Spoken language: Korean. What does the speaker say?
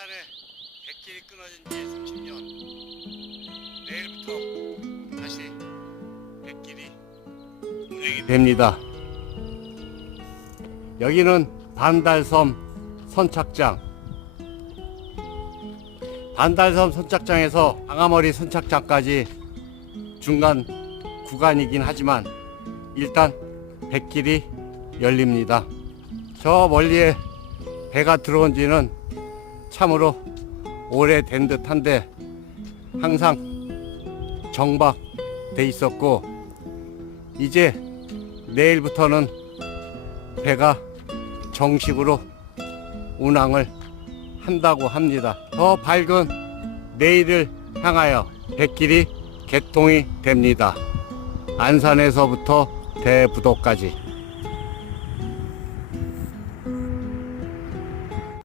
안산에 백길이 끊어진 지 30년. 내일부터 다시 백길이 운행이 됩니다. 여기는 반달섬 선착장. 반달섬 선착장에서 강아머리 선착장까지 중간 구간이긴 하지만 일단 백길이 열립니다. 저 멀리에 배가 들어온 지는 참으로 오래된 듯한데 항상 정박돼 있었고 이제 내일부터는 배가 정식으로 운항을 한다고 합니다. 더 밝은 내일을 향하여 백길이 개통이 됩니다. 안산에서부터 대부도까지.